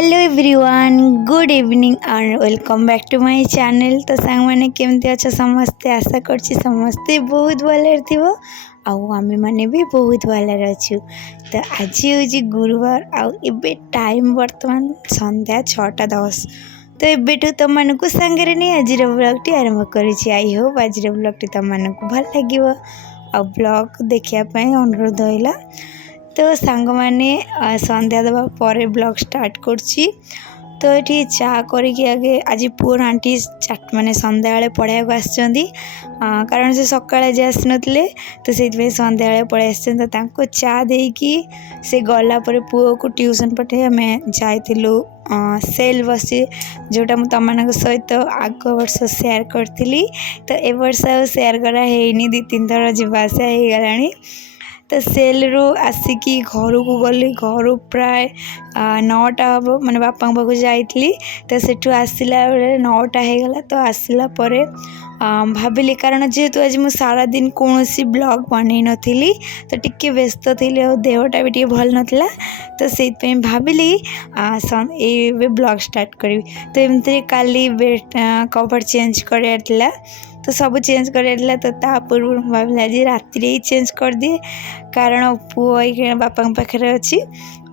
Hello everyone good evening and welcome back to my channel. तो song मैंने केमती अच्छा समस्ते आशा करछि समस्ते बहुत भले थिबो आउ आमे माने भी बहुत भले अच्छु। तो आज हूँ गुरुवार आउ एबे टाइम वर्तमान संध्या 6:10। तो एबेठू तुम मानक सांगे नहीं आज ब्लॉग आरंभ करी। आई होप आज ब्लॉग तुम मानक भल लगे आ ब्लॉग देखापी अनुरोध होइला। तो सांग मैंने संध्या देवा पर ब्लॉग स्टार्ट करछि। तो ये चा करके आगे आज पुअर आंटी चाट माने संध्या बेले पढ़ाया आसछंती कारण से सकाଳେ आज आसनथिले तो से संध्या बेले पढ़ाई आसछन। तो चा देकी से गला पर पुओ को ट्यूशन पठे आम जाइलु सेल बसी जोटा मुझे तुम सहित आग वर्ष सेयार करी। तो ए वर्ष सेयार करा है दी तीन थर जावासा हो गला। तो सेल रू आसिकी घर को गली घर प्राय 9टा हम मैंने बापा पाक जाइली। तो सेठू आसला बेले 9टा हो गला। तो आसला परे भाविली कारण जेहेतु आज मुझे सारा दिन कौन ब्लॉग बन नी तो टिके व्यस्त थी और देहटा भी टे भल नाला। तो से भाविली ये ब्लॉग स्टार्ट करी। तो एमती काली बेड कवर चेंज करार तो सब चेंज करार। तो पूर्व भाविली आज राति ही चेंज कर दिए कारण पुओ बापा पाखे अच्छी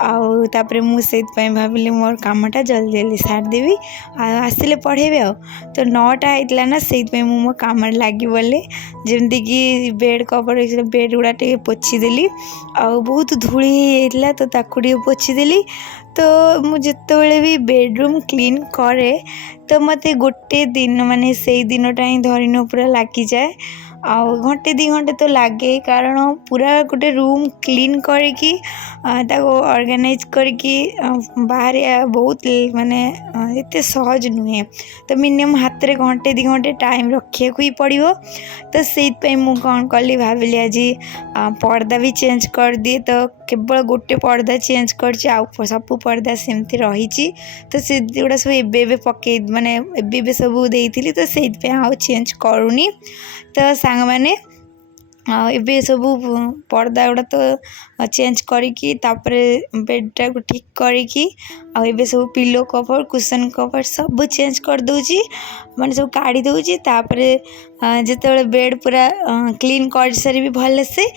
आउे मुझे भाविली मोर कामटा जल्दी जल्दी सारदेवी आसिले पढ़ेबे आ। तो 9टा होता ना से मो कम लगी बोले जमती कि बेड कवर बेड गुड़ा टे पोछीदेली आ बहुत धूली होता तो ताकू टे पोछीदेली। तो मुझे भी बेडरूम क्लीन करे तो मत गोटे दिन माने से दिनटा ही धरीन पूरा लगी जाए आ घंटे 2 घंटे तो लगे कारण पूरा गोटे रूम क्लीन करके ऑर्गेनाइज करके बाहर बहुत माने इतने सहज नुहे। तो मिनिमम हाथ में घंटे 2 घंटे टाइम रखा ही पड़ो। तो से कौन कली भाविली आज पर्दा भी चेंज कर दिए। तो केवल गोटे पर्दा चेंज कर सब पर्दा सेमती रही। तो से गुड़ा सब एबे पकई माने एबे सब देती तो से चेंज करूनी। तो सांग मैंने एबे सब पर्दा गुड़ा तो चेंज करी बेडटा को ठीक करी आबे सब पिलो कवर कुशन कवर सब चेंज कर दूची माने सब काढ़ी दूची। जिते बेड पूरा क्लीन कर सारी भल से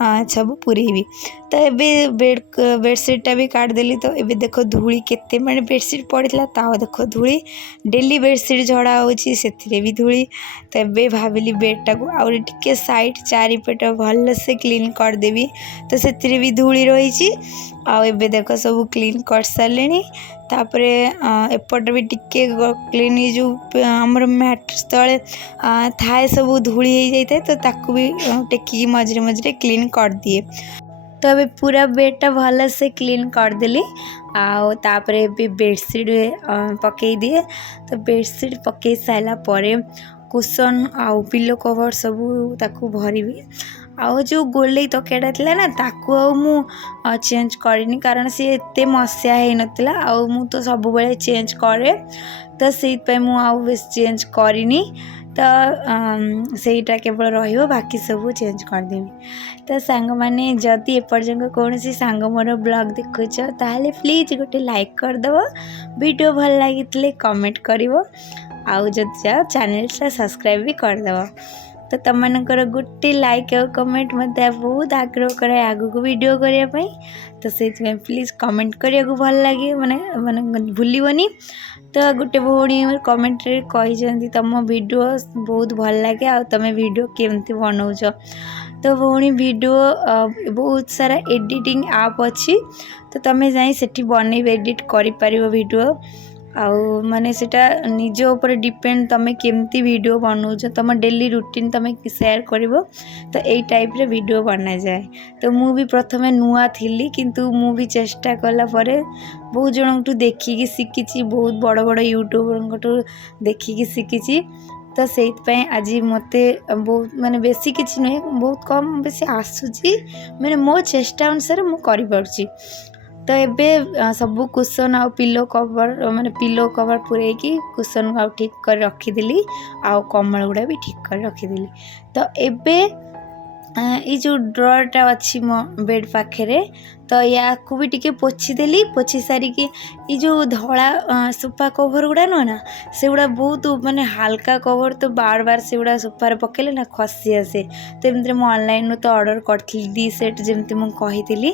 सब पूरेबी। तो ये बेडसीटा भी काटदेली। तो ये देख धूली केते माने बेडसीट पड़ा ताओ देख धूली डेली बेडसीट झड़ा होची से भी धूली। तो ये भाविली बेडटा को आउरी टिके साइड चारिपट भल से क्लीन करदेवी। तो से भी धूली रही आबे देख सब क्लीन कर सारे। तापरे एपट भी टिके क्लीन जो आमर मैट तले थाए सब धूली हो जाए तो ताकू भी टेकी मझे मझे क्लीन कर दिए। तो अभी पूरा बेडटा भल से क्लीन करदेली आउे भी बेडसीट पकई दिए। तो बेडसीट पकई सारा पर कुशन आउ पिलो कवर सब ताकू भरबी आउ जो गोले तकियाटा थी ना ताकू मु चेंज करनी कारण सी एत मसिया हो नाला आउ मु तो सब बेले चेंज करे। तो से मुझे चेंज करनी। तो सेटा केवल रही बाकी सब चेंज करदेवी। तो सांग मैंने जदि एपर्यंत कौन सी सांग मोर ब्लॉग देखुच ताहले प्लीज गोटे लाइक करदेव वीडियो भल लगी कमेंट कर आउ जब जाओ चैनल सब्सक्राइब भी करदेव। तो तुम मनकर गोटे लाइक और कमेंट मत बहुत आग्रह कराए आगू को वीडियो करने। तो से प्लीज कमेंट करने को भल लगे माने माने भूलनी। तो गोटे भौणी कमेंट रे कही तुम वीडियो बहुत भल लगे आ तुम वीडियो केमती बनाऊच। तो भौणी वीडियो बहुत सारा एडिटिंग ऐप अच्छी तो तुम जाई सेठी बनई एडिट कर वीडियो आउ माने सेटा निज ऊपर डिपेंड तुम केमती वीडियो बनाऊच तुम डेली रूटीन तुम शेयर कर तो यही टाइप रे वीडियो बना जाए। तो मु भी प्रथम नुआ थी किंतु मु भी चेष्टा कला परे बहुत जन देखिकी शिखी बहुत बड़ बड़ यूट्यूबर देखिकी शिखी। तो से आज मत बहुत माने बेसी किसी नुहे बहुत कम बेसी आसूची माने मो चेष्टा अनुसार मु करि पारुची। तो ये सब कुशन आ पिलो कवर माने पिलो कवर पूरे कुशन आ ठीक कर रखीदी आउ कम्बल गुड़ा भी ठीक कर रखीदी। तो एबे ये जो ड्रॉरटा अच्छी मो बेड पाखे तो या को भी टिके पोछीदेली पोछी सारिकी ये जो धला सोफा कवर गुड़ा नुह ना से गुड़ा बहुत माने हल्का कवर तो बार बार से गुड़ा सोफार पकेले ना खसी आसे तो एमती मुझे ऑनलाइन तो ऑर्डर करी 2 सेट जमती मुझे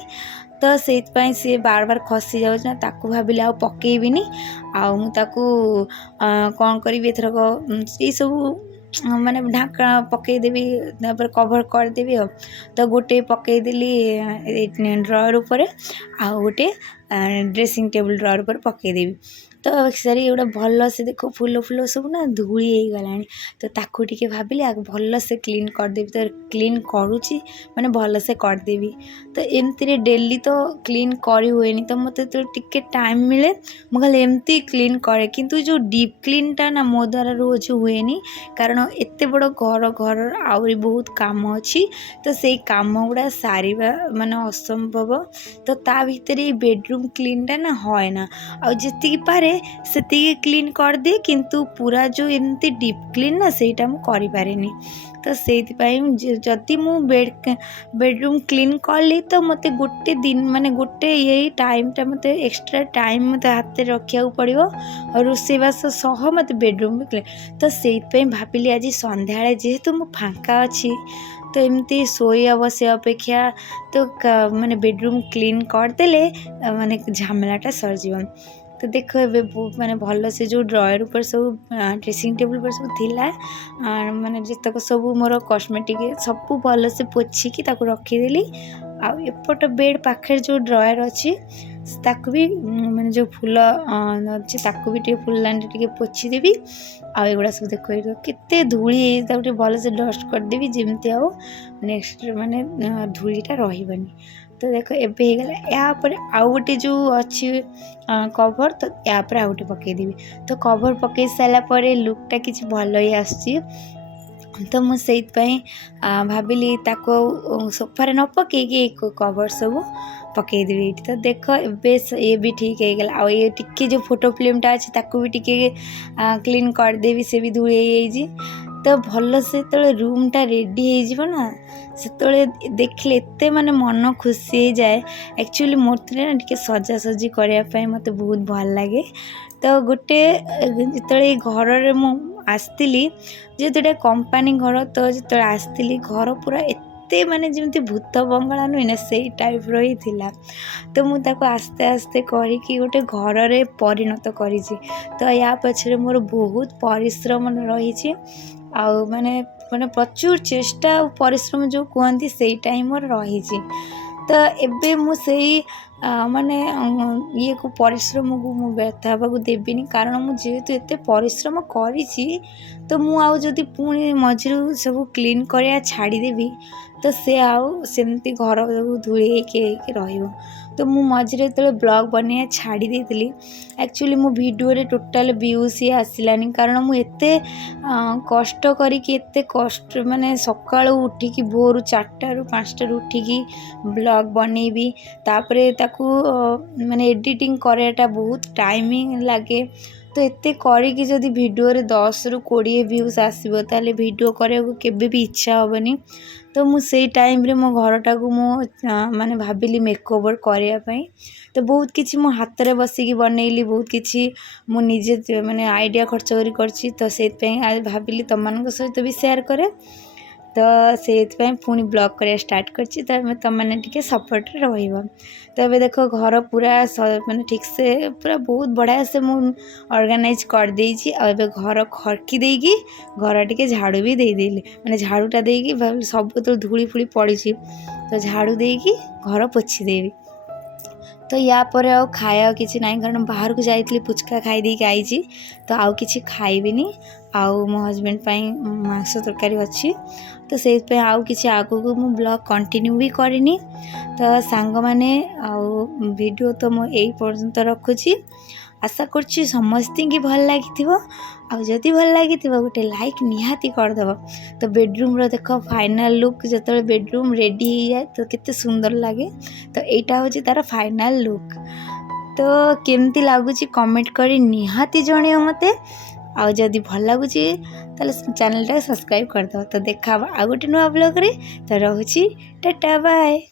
तो से सी बार बार खसी जाऊँ ताकू भाविले आ पकेबिनी आकू कौन करी एथरक ये सब माने ढाका पकईदेवी कभर करदेवी तो गोटे पकईदेली ड्रॉर उपर आ गोटे ड्रेसिंग टेबल ड्रॉर उपर पकईदेवी तो सारी गोटे भल से देख फूल फूल सब ना धूली हो गला तो ताकू टिके भाविले भल से क्लीन करदेवी तो क्लीन करुच्ची माने भल से करदेवी तो एमती डेली तो क्लीन करी हुए तो मत तो टिके टाइम मिले मुझे एमती क्लीन करे किंतु जो डीप क्लीनटा ना मो द्वारा रोज हुए कारण एत बड़ घर घर आहरी बहुत काम अच्छी तो से काम गुड़ा सारिबा माने असंभव तो ता भितर बेडरूम क्लीनटा ना होए ना आ जी पारे से क्लीन कर दिए किंतु पूरा जो एमती डीप क्लीन ना सेटा मु करि पारेनी तो से जदि मु बेडरूम क्लीन कली तो मते गोटे दिन माने गोटे यही टाइमटा मते एक्स्ट्रा टाइम मते हाथ रखा पड़ो और रोषेबास सह मत बेडरूम भी क्लीन तो से भाविली आज संध्या जेहेतु मु फांका अच्छी तो एमती शोया बसे अपेक्षा तो माने बेडरूम क्लीन करदेले माने झमेलाटा सरजीव तो देख ए माने भल से जो ड्रॉयर ऊपर सब ड्रेसिंग टेबल पर सब थिला माने जितक सब मोर कॉस्मेटिक सब भल से पोछिकी ताको रखीदेली एपट बेड पाखे जो ड्रॉयर अच्छी ताकू भी माने जो फूल अच्छी ताकू भी टे फूलदानी टे पोछीदेवी आगुड़ा सब देख केते धूली भल से डस्ट करदेवी जमती आओ नेक्स्ट माने धूलीटा रही तो देख एबे हो गला यापर आउ गोटे जो अच्छी कवर तो यापर आउ गोटे पकईदेवी तो कवर पकई सारापर लुकटा किसी भल ही आसुची तो मुझे भाविली ताको सोफारे न पकईकी कवर सब पकईदेवी तो देख ए भी ठीक है गला आ ये टिके जो फोटो फिल्मटा अच्छे ताको भी टिके क्लीन करदेवी से भी धूली तो भल से जो रूमटा रेडी होना से देखले एत माने मन खुशी हो जाए एक्चुअली मोटे ना टे सजासजी करने मत बहुत भल लगे तो गोटे जो घर आसती जेहेतु कंपानी घर तो जो आसती घर पूरा एते माने जमती भूत बंगला नुहे ना से टाइप रही थिला तो मुझे आस्ते आस्ते करी गोटे घर रे परिणत करी तो या पछरे मोर बहुत परिश्रम रही माने माने प्रचुर चेष्टा और परिश्रम जो कहती से टाइम रही तो एबे मु सेई माने ये को परिश्रम को मु व्यर्थ होगा देविनी कारण मुझे जेहेतु एते परिश्रम करी तो मु आउ जदि पुणी मझिरू सब क्लीन करिया छाड़ीदेवी तो से आउ सेमती घर धूली रही तो मु मझे जो ब्लॉग बने छाड़ी देती एक्चुअली मो वीडियो टोटाल व्यूज ही आसलानी कारण मुझे कष्ट करके कष्ट माने सकाळु उठिकी भोर 4 ରୁ 5 उठिकी ब्लॉग बनैबी तापरे ताकू माने एडिटिंग कराटा बहुत टाइमिंग लगे तो एते करी जदि वीडियो 10 ରୁ 20 व्यूज आसो ताले वीडियो करने केबे भी इच्छा हेनी तो मुझे टाइम रे मो घरटा को मो माने भाविली मेकओवर करने तो बहुत किसी मो हाथ रे बसिकी बनैली बहुत किसी मु निजे माने आइडिया खर्च करी तो से भाविली तुम मान सहित भी शेयर करे तो से पुणी ब्लॉग करा स्टार्ट करछि तो तुम मैंने टिके सपोर्ट रहिबो तो ये देखो घर पूरा माने ठीक से पूरा बहुत बढ़िया से मु ऑर्गेनाइज कर देछि आ एबे घर खड़की देगी घर टिके झाड़ू भी दे देली माने झाड़ूटा देगी सब तो धूली फुली पड़ी तो झाड़ू देगी घर पोछि देवी तो या पर आ खाया किसी ना कारण बाहर को जाइली पुचका खाई देके आई तो आउ किसी खाइबिनी आउ मो हजबैंड मांस तरकारी अच्छी तो से आउ किसी आगु को मु ब्लॉग कंटिन्यू भी करनी तो सांग माने आउ वीडियो तो मु यही पर्यंत रखुची आशा करछि समस्त की भल लगी आदि भल लगी गोटे लाइक निहाती करदेव तो बेडरूम रो देख फाइनल लुक जो बेडरूम रेडी हो जाए तो केते सुंदर लगे तो यहाँ हूँ तार फाइनल लुक तो केमती लगुच कमेंट करी निहाती जणियो मते आउ जदि भल लगुच चैनल टा सब्सक्राइब करदे। तो देखा आ गोटे नुआ ब्लॉग रे। तो रोची टाटा बाय।